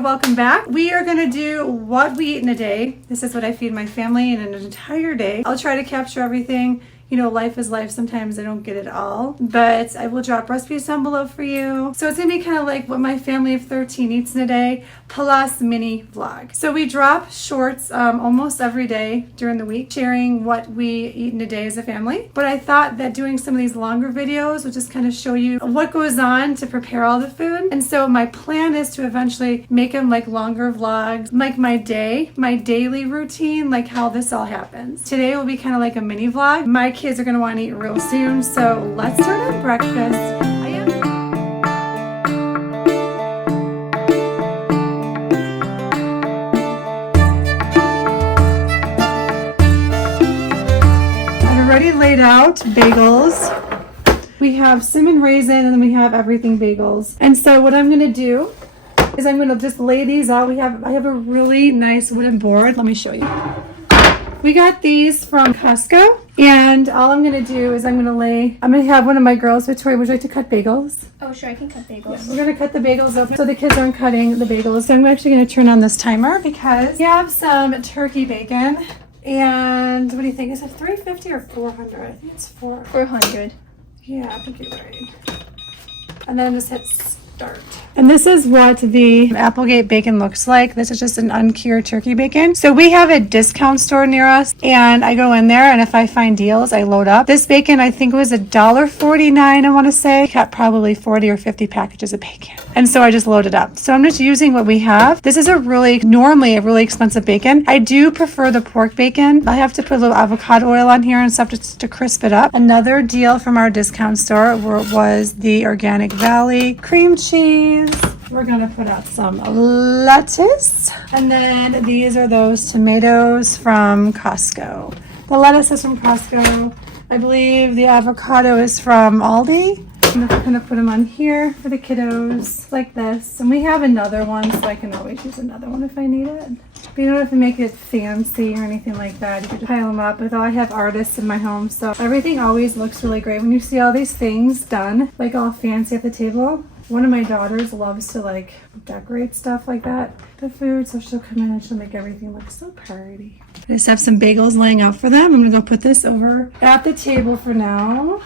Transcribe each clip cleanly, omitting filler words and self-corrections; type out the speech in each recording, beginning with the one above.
Welcome back. We are going to do what we eat in a day. This is what I feed my family in an entire day. I'll try to capture everything. You know, life is life. Sometimes I don't get it all, but I will drop recipes down below for you. So it's gonna be kind of like what my family of 13 eats in a day, plus mini vlog. So we drop shorts almost every day during the week, sharing what we eat in a day as a family. But I thought that doing some of these longer videos would just kind of show you what goes on to prepare all the food. And so my plan is to eventually make them like longer vlogs, like my daily routine, like how this all happens. Today will be kind of like a mini vlog. My kids are going to want to eat real soon, so let's start our breakfast. I've already laid out bagels. We have cinnamon raisin and then we have everything bagels. And so what I'm going to do is I'm going to just lay these out. I have a really nice wooden board. Let me show you. We got these from Costco, and all I'm going to do is I'm going to have one of my girls, Victoria, would you like to cut bagels? Oh, sure, I can cut bagels. Yeah, we're going to cut the bagels open so the kids aren't cutting the bagels. So I'm actually going to turn on this timer because we have some turkey bacon, and what do you think? Is it $3.50 or $400? I think it's $400. Yeah, I think you're right. And then just hit start. And this is what the Applegate bacon looks like. This is just an uncured turkey bacon. So we have a discount store near us, and I go in there, and if I find deals, I load up. This bacon, I think, was $1.49, I want to say. Got probably 40 or 50 packages of bacon. And so I just loaded up. So I'm just using what we have. This is normally a really expensive bacon. I do prefer the pork bacon. I have to put a little avocado oil on here and stuff to crisp it up. Another deal from our discount store was the Organic Valley cream cheese. We're gonna put out some lettuce, and then these are those tomatoes from Costco. The lettuce is from Costco. I believe the avocado is from Aldi. I'm gonna put them on here for the kiddos like this, and we have another one, so I can always use another one if I need it. But you don't have to make it fancy or anything like that. You can just pile them up. With all, I have artists in my home, so everything always looks really great when you see all these things done, like all fancy at the table. One of my daughters loves to like decorate stuff like that, the food, so she'll come in and she'll make everything look so pretty. I just have some bagels laying out for them. I'm gonna go put this over at the table for now.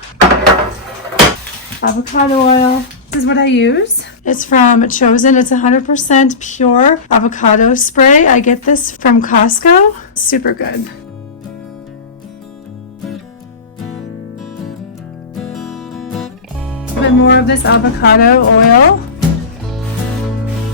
Avocado oil. This is what I use. It's from Chosen. It's 100% pure avocado spray. I get this from Costco. Super good. A bit more of this avocado oil.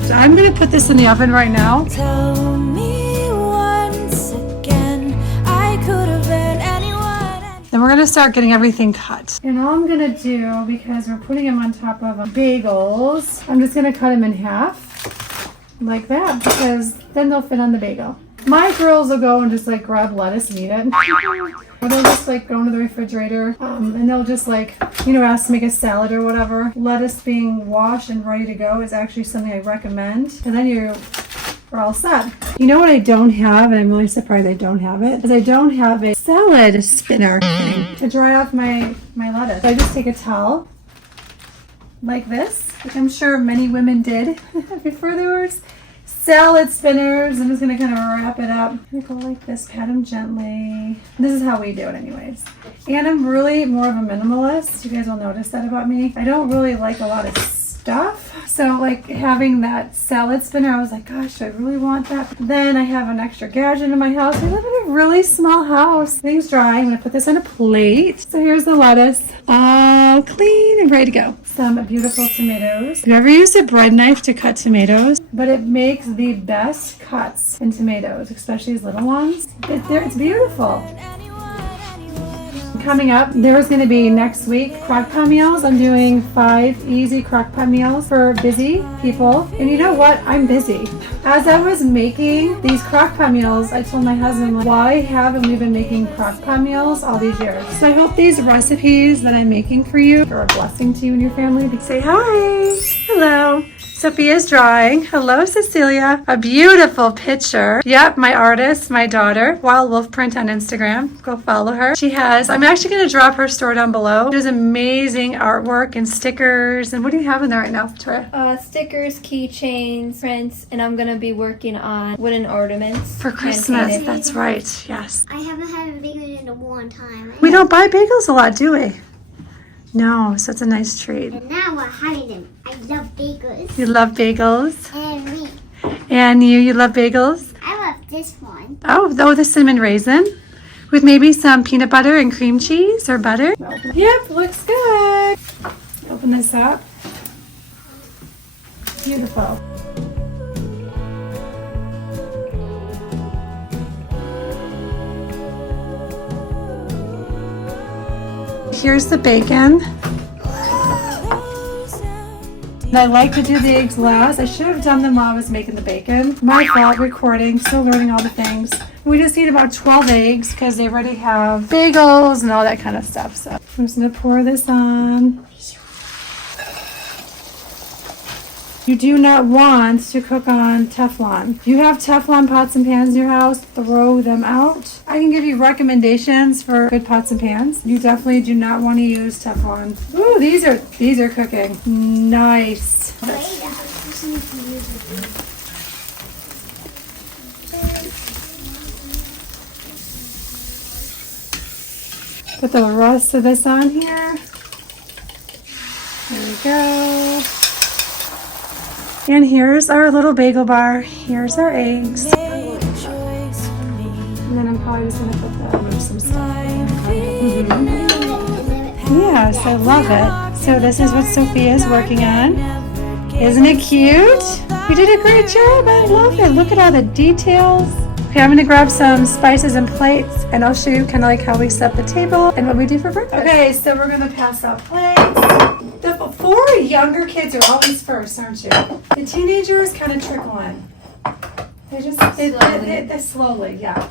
So I'm going to put this in the oven right now. Tell me once again, I could have been anyone. Then we're going to start getting everything cut. And all I'm going to do, because we're putting them on top of bagels, I'm just going to cut them in half like that, because then they'll fit on the bagel. My girls will go and just like grab lettuce and eat it. Or they'll just like go into the refrigerator and they'll just like, ask to make a salad or whatever. Lettuce being washed and ready to go is actually something I recommend. And then you're all set. You know what I don't have, and I'm really surprised I don't have it, is I don't have a salad spinner to dry off my lettuce. So I just take a towel like this, which I'm sure many women did before there was salad spinners. I'm just going to kind of wrap it up. I'm going to go like this, pat them gently. This is how we do it anyways. And I'm really more of a minimalist. You guys will notice that about me. I don't really like a lot of stuff. So like having that salad spinner, I was like, gosh, I really want that. Then I have an extra gadget in my house. I live in a really small house. Things dry. I'm going to put this on a plate. So here's the lettuce, all clean and ready to go. Some beautiful tomatoes. Have you ever used a bread knife to cut tomatoes? But it makes the best cuts in tomatoes, especially these little ones. It's beautiful. Coming up, there's going to be next week crock-pot meals. I'm doing 5 easy crock-pot meals for busy people. And you know what? I'm busy. As I was making these crock-pot meals, I told my husband, why haven't we been making crock-pot meals all these years? So I hope these recipes that I'm making for you are a blessing to you and your family. Say hi. Hello. Sophia's drawing. Hello, Cecilia. A beautiful picture. Yep, my artist, my daughter, Wild Wolf Print on Instagram. Go follow her. She has, I'm actually going to drop her store down below. There's amazing artwork and stickers. And what do you have in there right now, Victoria? Stickers, keychains, prints, and I'm gonna be working on wooden ornaments. For Christmas. That's right. Yes. I haven't had a bagel in a long time. We don't buy bagels a lot, do we? No, so it's a nice treat. And now we're having them. I love bagels. You love bagels. And me. And you love bagels? I love this one. Oh, the cinnamon raisin with maybe some peanut butter and cream cheese or butter. Yep, looks good. Open this up. Beautiful. Here's the bacon. I like to do the eggs last. I should have done them while I was making the bacon. My fault, recording, still learning all the things. We just need about 12 eggs because they already have bagels and all that kind of stuff. So I'm just gonna pour this on. You do not want to cook on Teflon. If you have Teflon pots and pans in your house, throw them out. I can give you recommendations for good pots and pans. You definitely do not want to use Teflon. Ooh, these are cooking. Nice. Put the rest of this on here. There we go. And here's our little bagel bar. Here's our eggs. And then I'm probably just gonna put some stuff. Yes, I love it. So this is what Sophia's working on. Isn't it cute? You did a great job. I love it. Look at all the details. Okay, I'm gonna grab some spices and plates, and I'll show you kind of like how we set the table and what we do for breakfast. Okay, so we're gonna pass out plates. The 4 younger kids are always first, aren't you? The teenagers kind of trickle in. They slowly, yeah.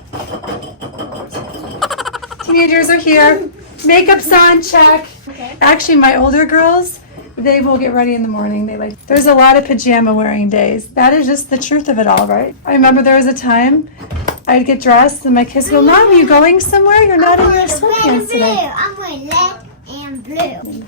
Teenagers are here. Makeup's on, check. Okay. Actually, my older girls, they will get ready in the morning. There's a lot of pajama wearing days. That is just the truth of it all, right? I remember there was a time I'd get dressed and my kids go, Mom, you going somewhere? You're not in your sweatpants today. I'm wearing red and blue.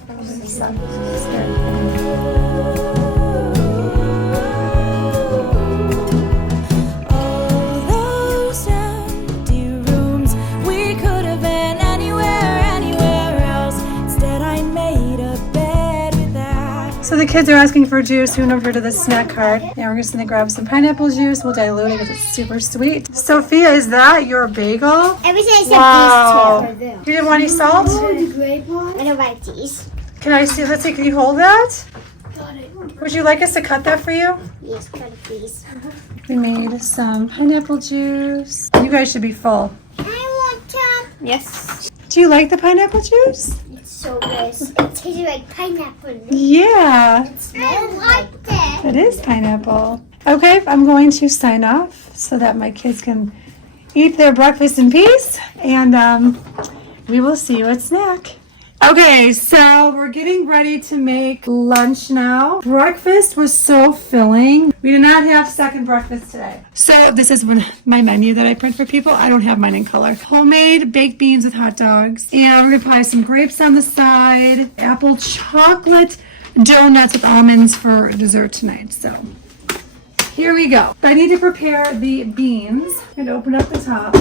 So the kids are asking for juice. We went over to the snack cart. Yeah, we're just gonna grab some pineapple juice. We'll dilute it because it's super sweet. Sophia, is that your bagel? Everything except Wow. these two. You didn't want any salt? The gray part. I don't like these. Can I see? Let's see. Can you hold that? Would you like us to cut that for you? Yes, cut it, please. We made some pineapple juice. You guys should be full. I want some. Yes. Do you like the pineapple juice? It's so good. It tastes like pineapple. Yeah, I like that. it is pineapple. Okay, I'm going to sign off so that my kids can eat their breakfast in peace, and we will see you at snack. Okay, so we're getting ready to make lunch now. Breakfast was so filling. We did not have second breakfast today. So this is my menu that I print for people. I don't have mine in color. Homemade baked beans with hot dogs. And we're gonna probably have some grapes on the side. Apple chocolate donuts with almonds for dessert tonight. So here we go. I need to prepare the beans. I'm gonna open up the top.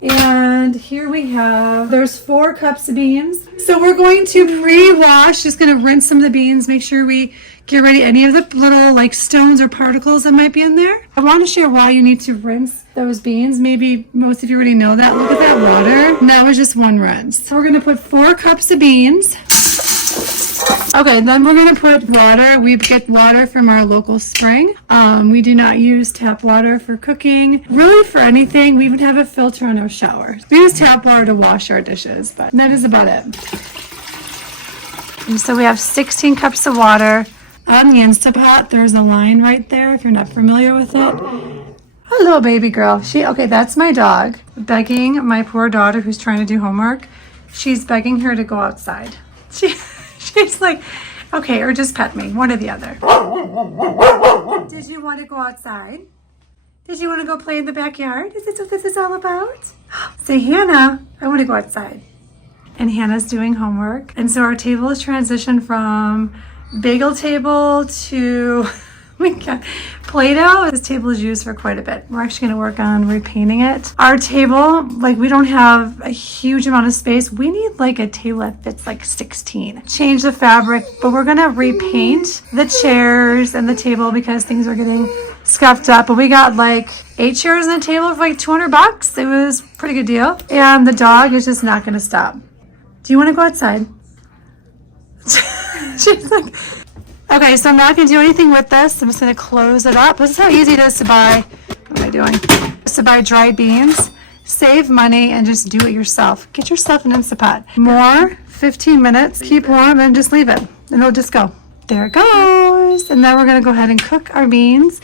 And here we have, there's 4 cups of beans. So we're going to pre-wash, just going to rinse some of the beans, make sure we get rid of any of the little like stones or particles that might be in there. I want to share why you need to rinse those beans. Maybe most of you already know that. Look at that water. And that was just one rinse. So we're going to put 4 cups of beans. Okay, then we're going to put water. We get water from our local spring. We do not use tap water for cooking. Really for anything. We even have a filter on our shower. We use tap water to wash our dishes, but that is about it. And so we have 16 cups of water. On the Instapot, there's a line right there if you're not familiar with it. Hello, baby girl. Okay, that's my dog begging my poor daughter who's trying to do homework. She's begging her to go outside. She's like, Okay, or just pet me, one or the other. Did you want to go outside? Did you want to go play in the backyard? Is this what this is all about? Say, Hannah, I want to go outside. And Hannah's doing homework. And so our table has transitioned from bagel table to we got Play-Doh. This table is used for quite a bit. We're actually going to work on repainting it. Our table, like we don't have a huge amount of space. We need like a table that fits like 16. Change the fabric, but we're going to repaint the chairs and the table because things are getting scuffed up. But we got like 8 chairs on the table for like $200. It was a pretty good deal. And the dog is just not going to stop. Do you want to go outside? She's like, okay, so I'm not going to do anything with this. I'm just going to close it up. This is how easy it is to buy, what am I doing? Just to buy dried beans, save money, and just do it yourself. Get yourself an Instant Pot. More, 15 minutes, keep warm, and just leave it. And it'll just go. There it goes. And now we're going to go ahead and cook our beans.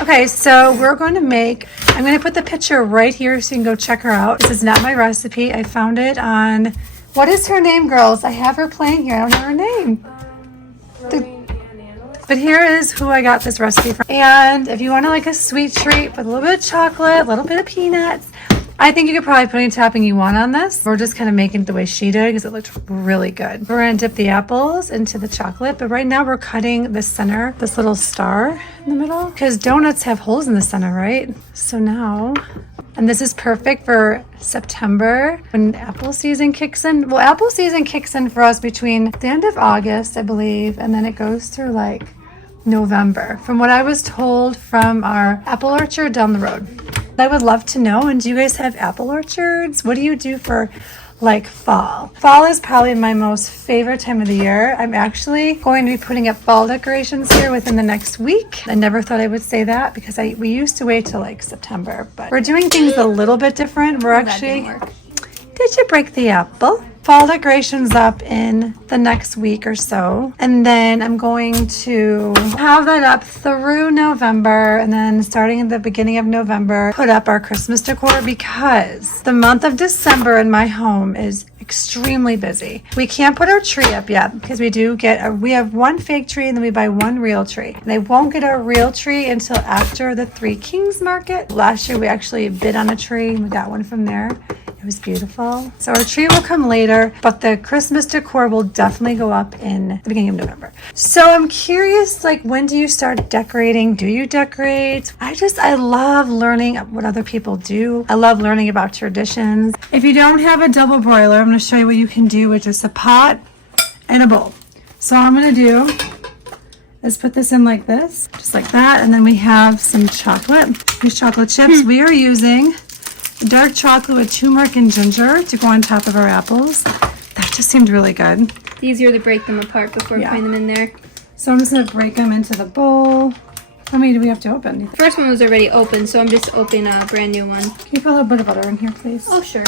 Okay, so we're going to make, I'm going to put the picture right here so you can go check her out. This is not my recipe. I found it on, what is her name, girls? I have her playing here. I don't know her name. But here is who I got this recipe from. And if you want to like a sweet treat with a little bit of chocolate, a little bit of peanuts, I think you could probably put any topping you want on this. We're just kind of making it the way she did because it looked really good. We're going to dip the apples into the chocolate, but right now we're cutting the center, this little star in the middle, because donuts have holes in the center, right? So now, and this is perfect for September when apple season kicks in. Well, apple season kicks in for us between the end of August, I believe, and then it goes through like November, from what I was told from our apple orchard down the road. I would love to know, and do you guys have apple orchards? What do you do for like fall? Fall is probably my most favorite time of the year. I'm actually going to be putting up fall decorations here within the next week. I never thought I would say that because we used to wait till like September, but we're doing things a little bit different. We're actually, did you break the apple? Fall decorations up in the next week or so. And then I'm going to have that up through November. And then starting at the beginning of November, put up our Christmas decor because the month of December in my home is extremely busy. We can't put our tree up yet because we have one fake tree and then we buy one real tree. And I won't get our real tree until after the Three Kings market. Last year we actually bid on a tree and we got one from there. It was beautiful. So our tree will come later, but the Christmas decor will definitely go up in the beginning of November. So I'm curious, like, when do you start decorating? Do you decorate? I love learning what other people do. I love learning about traditions. If you don't have a double broiler, I'm going to show you what you can do with just a pot and a bowl. So all I'm going to do is put this in like this, just like that. And then we have some chocolate. These chocolate chips. We are using dark chocolate with turmeric and ginger to go on top of our apples. That just seemed really good. It's easier to break them apart before putting them in there. So I'm just going to break them into the bowl. How many do we have to open? The first one was already open, so I'm just opening a brand new one. Can you put a little bit of butter in here, please? Oh, sure.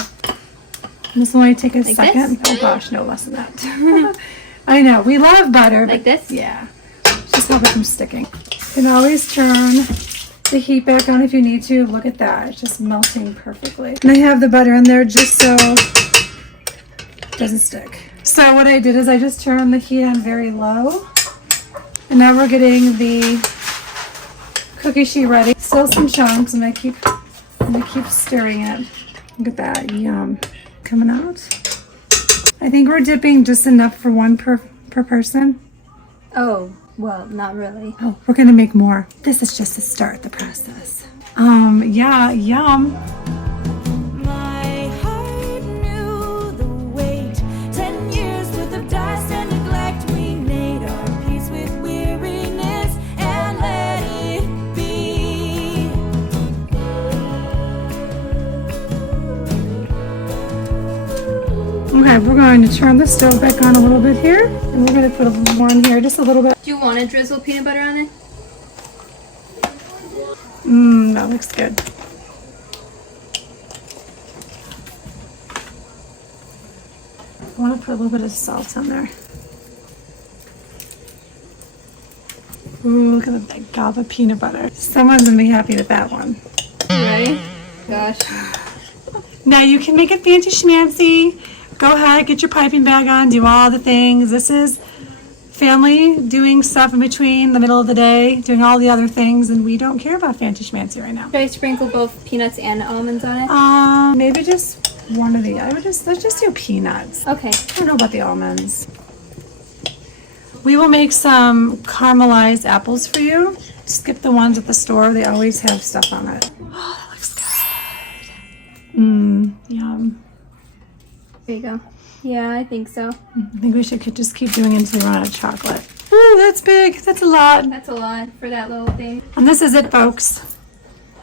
This will only take a Like second. this? Oh gosh, no, less than that. I know, we love butter. Like this? Yeah. Just help it from sticking. You can always turn the heat back on if you need to. Look at that. It's just melting perfectly. And I have the butter in there just so it doesn't stick. So what I did is I just turned the heat on very low. And now we're getting the cookie sheet ready. Still some chunks, and I keep stirring it. Look at that. Yum. Coming out. I think we're dipping just enough for one per person. Oh, well, not really. Oh, we're gonna make more. This is just to start the process. Yeah, yum. My heart knew the weight. 10 years worth of dust and neglect. We made our peace with weariness and let it be. Okay, we're going to turn the stove back on a little bit here, and we're gonna put a little more in here, just a little bit. Do you want to drizzle peanut butter on it? That looks good. I want to put a little bit of salt on there. Ooh, look at that gob of peanut butter. Someone's gonna be happy with that one. Ready? Gosh. Now you can make it fancy schmancy. Go ahead, get your piping bag on, do all the things. This is family doing stuff in between the middle of the day, doing all the other things, and we don't care about fancy schmancy right now. Should I sprinkle both peanuts and almonds on it? Maybe just one of the, let's just do peanuts. Okay. I don't know about the almonds. We will make some caramelized apples for you. Skip the ones at the store. They always have stuff on it. Oh, that looks good. Yum. There you go. Yeah, I think so. I think we should just keep doing it until we run out of chocolate. Ooh, that's big. That's a lot. That's a lot for that little thing. And this is it, folks.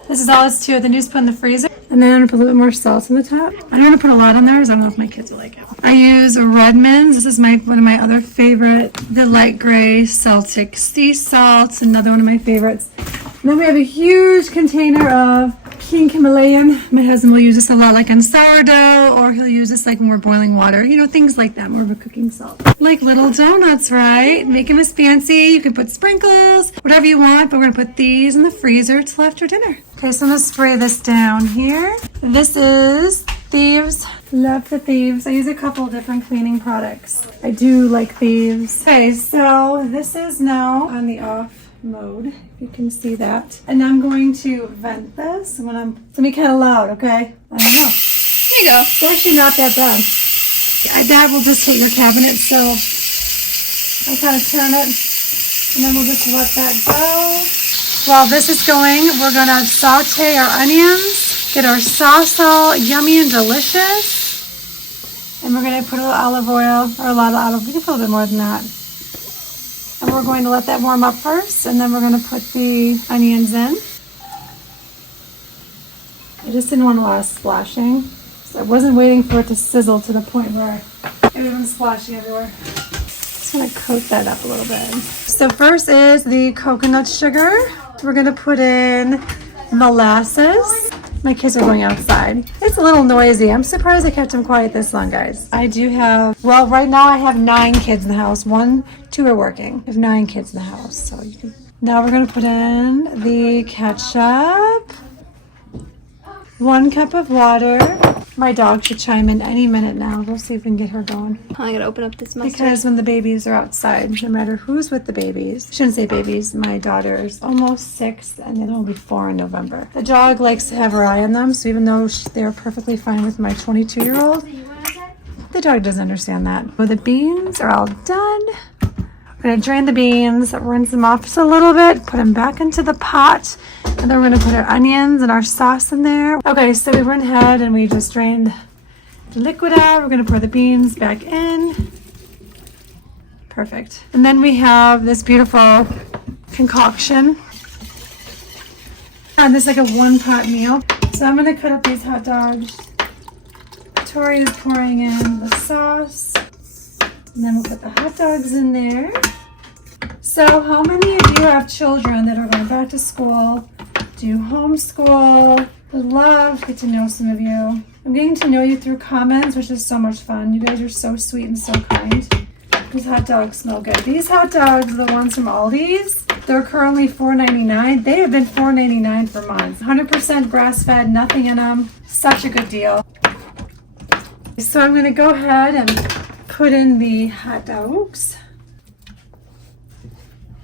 This is all it's to. Then you just put in the freezer. And then I'm going to put a little bit more salt on the top. I don't want to put a lot on there because I don't know if my kids will like it. I use Redmond's. This is one of my other favorite. The light gray Celtic sea salt. Another one of my favorites. And then we have a huge container of pink Himalayan. My husband will use this a lot like on sourdough, or he'll use this like when we're boiling water. You know, things like that. More of a cooking salt. Like little donuts, right? Make them as fancy. You can put sprinkles, whatever you want, but we're going to put these in the freezer till after dinner. Okay, so I'm going to spray this down here. This is Thieves. Love the Thieves. I use a couple different cleaning products. I do like Thieves. Okay, so this is now on the off mode, if you can see that. And I'm going to vent this when it's gonna be kind of loud, okay? I don't know. There you go. It's actually not that bad. That will just hit your cabinet, so I kind of turn it, and then we'll just let that go. While this is going, we're gonna saute our onions, get our sauce all yummy and delicious. And we're gonna put a little olive oil, or a lot of olive, we can put a little bit more than that. And we're going to let that warm up first, and then we're going to put the onions in. I just didn't want a lot of splashing, so I wasn't waiting for it to sizzle to the point where it would have been splashing everywhere. Just going to coat that up a little bit. So first is the coconut sugar. We're going to put in molasses. My kids are going outside. It's a little noisy. I'm surprised I kept them quiet this long, guys. I do have, well, right now I have 9 kids in the house. 2 are working. I have 9 kids in the house. So now we're going to put in the ketchup. 1 cup of water. My dog should chime in any minute now. We'll see if we can get her going. I gotta open up this mustard. Because when the babies are outside, no matter who's with the babies, I shouldn't say babies, my daughter's almost 6 and then it'll be 4 in November. The dog likes to have her eye on them, so even though they're perfectly fine with my 22-year-old, the dog doesn't understand that. Well, the beans are all done. We're gonna drain the beans, rinse them off just a little bit, put them back into the pot, and then we're gonna put our onions and our sauce in there. Okay, so we went ahead and we just drained the liquid out. We're gonna pour the beans back in. Perfect. And then we have this beautiful concoction. And this is like a 1-pot meal. So I'm gonna cut up these hot dogs. Tori is pouring in the sauce. And then we'll put the hot dogs in there. So how many of you have children that are going back to school, do homeschool? Would love to get to know some of you. I'm getting to know you through comments, which is so much fun. You guys are so sweet and so kind. These hot dogs smell good. These hot dogs are the ones from Aldi's. They're currently $4.99. They have been $4.99 for months. 100% grass-fed, nothing in them. Such a good deal. So I'm going to go ahead and put in the hot dogs.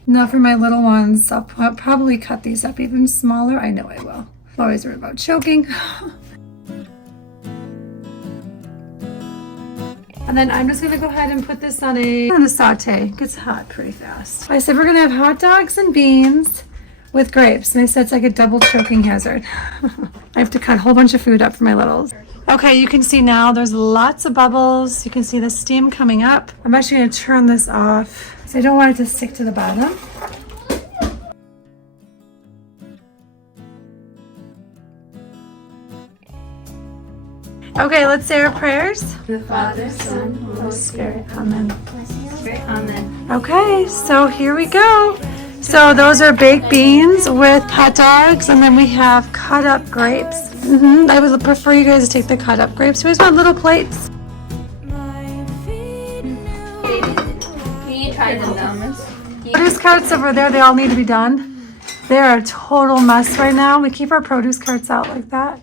Now for my little ones, I'll probably cut these up even smaller. I know I will. I'm always worried about choking. And then I'm just gonna go ahead and put this on a saute. It gets hot pretty fast. I said we're gonna have hot dogs and beans with grapes. And I said it's like a double choking hazard. I have to cut a whole bunch of food up for my littles. Okay, you can see now there's lots of bubbles. You can see the steam coming up. I'm actually gonna turn this off. So I don't want it to stick to the bottom. Okay, let's say our prayers. The Father, Son, Holy Spirit, amen. Spirit, amen. Okay, so here we go. So those are baked beans with hot dogs, and then we have cut up grapes. I would prefer you guys to take the cut up grapes. We just want little plates. Can you try them though? Produce carts over there, they all need to be done. They're a total mess right now. We keep our produce carts out like that.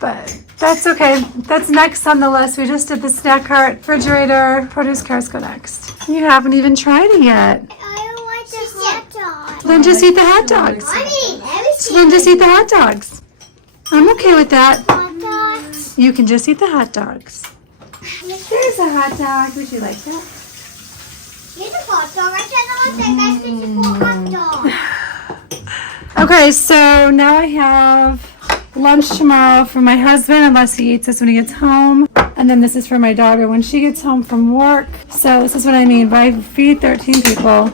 But that's okay. That's next on the list. We just did the snack cart, refrigerator, produce carts go next. You haven't even tried it yet. I don't want the hot dog. Then just eat the hot dogs. I mean, everything. So then just eat the hot dogs. I'm okay with that. Hot dogs. You can just eat the hot dogs. There's a hot dog. Would you like that? Here's a hot dog. I said I want that hot dog. Okay, so now I have lunch tomorrow for my husband, unless he eats this when he gets home. And then this is for my daughter when she gets home from work. So this is what I mean by feed 13 people.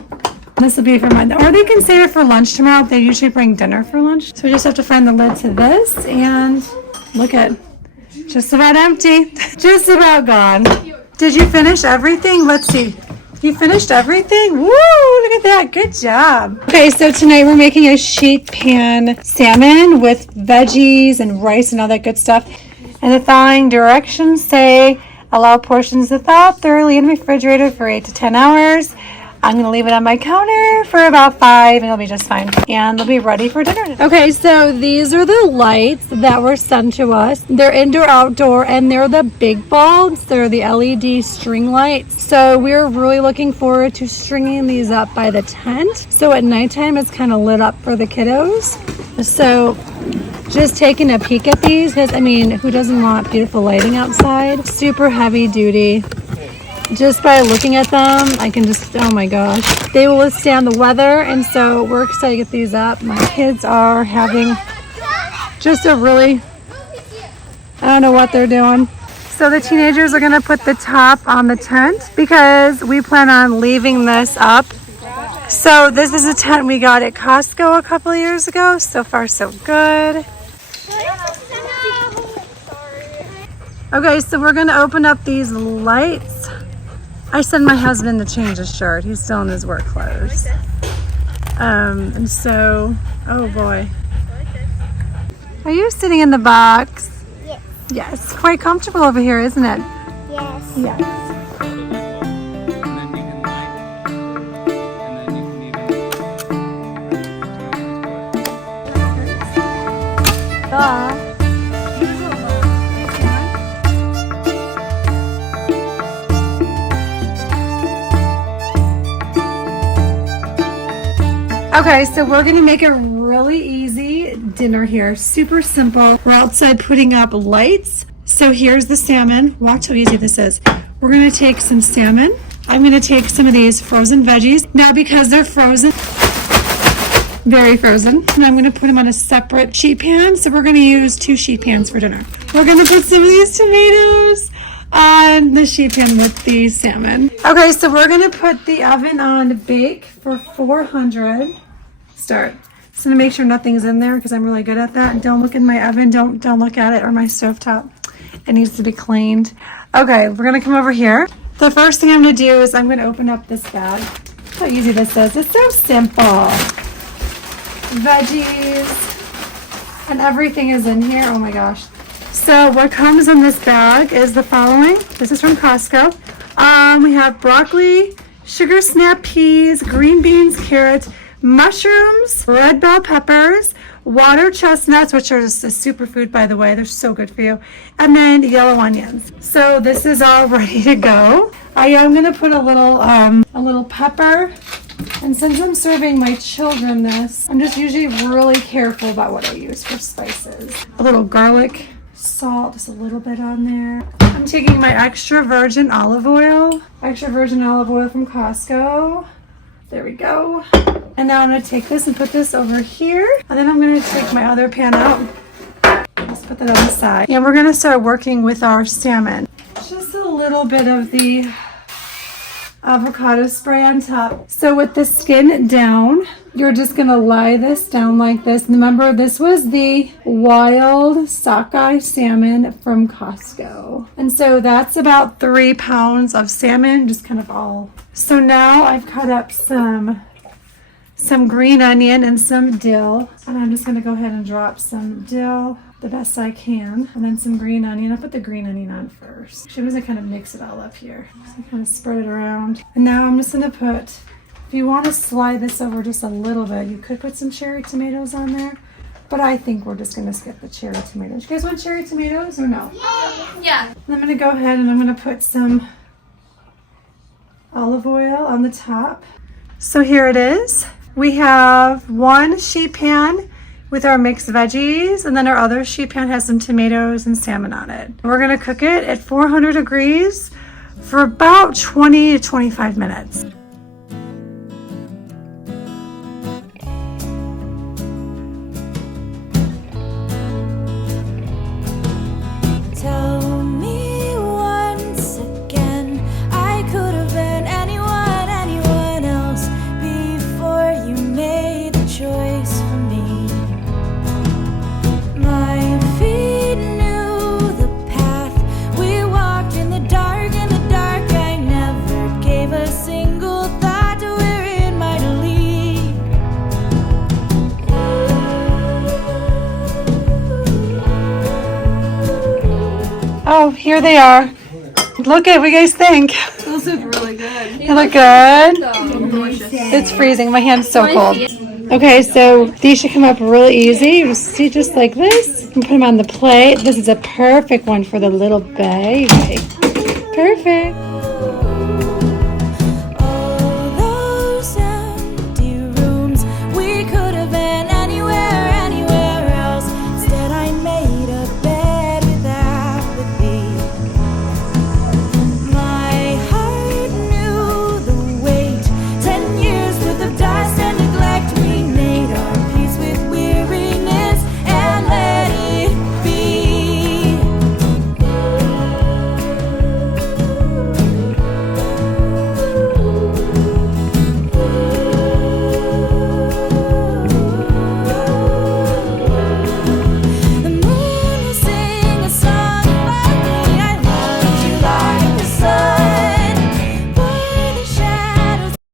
This will be for mine. Or they can save it for lunch tomorrow. They usually bring dinner for lunch. So we just have to find the lid to this. And look at, just about empty. Just about gone. Did you finish everything? Let's see. You finished everything? Woo! Look at that. Good job. Okay, so tonight we're making a sheet pan salmon with veggies and rice and all that good stuff. And the thawing directions say allow portions to thaw thoroughly in the refrigerator for 8 to 10 hours. I'm going to leave it on my counter for about 5 and it'll be just fine. And they'll be ready for dinner. Okay, so these are the lights that were sent to us. They're indoor, outdoor, and they're the big bulbs. They're the LED string lights. So we're really looking forward to stringing these up by the tent. So at nighttime, it's kind of lit up for the kiddos. So just taking a peek at these, because I mean, who doesn't want beautiful lighting outside? Super heavy duty. Just by looking at them, I can just, oh my gosh. They will withstand the weather, and so we're excited to get these up. My kids are having just a really, I don't know what they're doing. So the teenagers are gonna put the top on the tent because we plan on leaving this up. So this is a tent we got at Costco a couple of years ago. So far, so good. Okay, so we're gonna open up these lights. I sent my husband to change his shirt. He's still in his work clothes. And so, oh boy. Are you sitting in the box? Yes. Yes, quite comfortable over here, isn't it? Yes. Yes. Okay, so we're gonna make a really easy dinner here. Super simple. We're outside putting up lights. So here's the salmon. Watch how easy this is. We're gonna take some salmon. I'm gonna take some of these frozen veggies. Now because they're frozen, very frozen, and I'm gonna put them on a separate sheet pan. So we're gonna use 2 sheet pans for dinner. We're gonna put some of these tomatoes on the sheet pan with the salmon. Okay, so we're gonna put the oven on to bake for 400. Start. Just gonna make sure nothing's in there because I'm really good at that. Don't look in my oven. Don't look at it or my stovetop. It needs to be cleaned. Okay, we're gonna come over here. The first thing I'm gonna do is I'm gonna open up this bag. Look how easy this is. It's so simple. Veggies and everything is in here. Oh my gosh. So what comes in this bag is the following. This is from Costco. We have broccoli, sugar snap peas, green beans, carrots, mushrooms, red bell peppers, water chestnuts, which are just a superfood, by the way. They're so good for you. And then yellow onions. So this is all ready to go. I am going to put a little pepper. And since I'm serving my children this, I'm just usually really careful about what I use for spices. A little garlic, salt, just a little bit on there. I'm taking my extra virgin olive oil from Costco. There we go. And now I'm gonna take this and put this over here. And then I'm gonna take my other pan out. Let's put that on the side. And we're gonna start working with our salmon. Just a little bit of the avocado spray on top. So with the skin down, you're just gonna lie this down like this. And remember, this was the wild sockeye salmon from Costco. And so that's about 3 pounds of salmon, just kind of all. So now I've cut up some green onion and some dill. And I'm just gonna go ahead and drop some dill the best I can. And then some green onion. I'll put the green onion on first. I'm gonna kind of mix it all up here. So kind of spread it around. And now I'm just gonna put, if you want to slide this over just a little bit, you could put some cherry tomatoes on there. But I think we're just gonna skip the cherry tomatoes. You guys want cherry tomatoes or no? Yeah. I'm gonna go ahead and I'm gonna put some olive oil on the top. So here it is. We have one sheet pan with our mixed veggies, and then our other sheet pan has some tomatoes and salmon on it. We're gonna cook it at 400 degrees for about 20 to 25 minutes. Tell me once again, I could have been anyone else before you made the choice for me. My feet knew the path, we walked in the dark, I never gave a single thought to where it might lead. Oh, here they are. Look at what you guys think. Those look really good. They look good. Delicious. It's freezing. My hand's so cold. Okay, so these should come up really easy. You see, just like this. You can put them on the plate. This is a perfect one for the little baby. Perfect.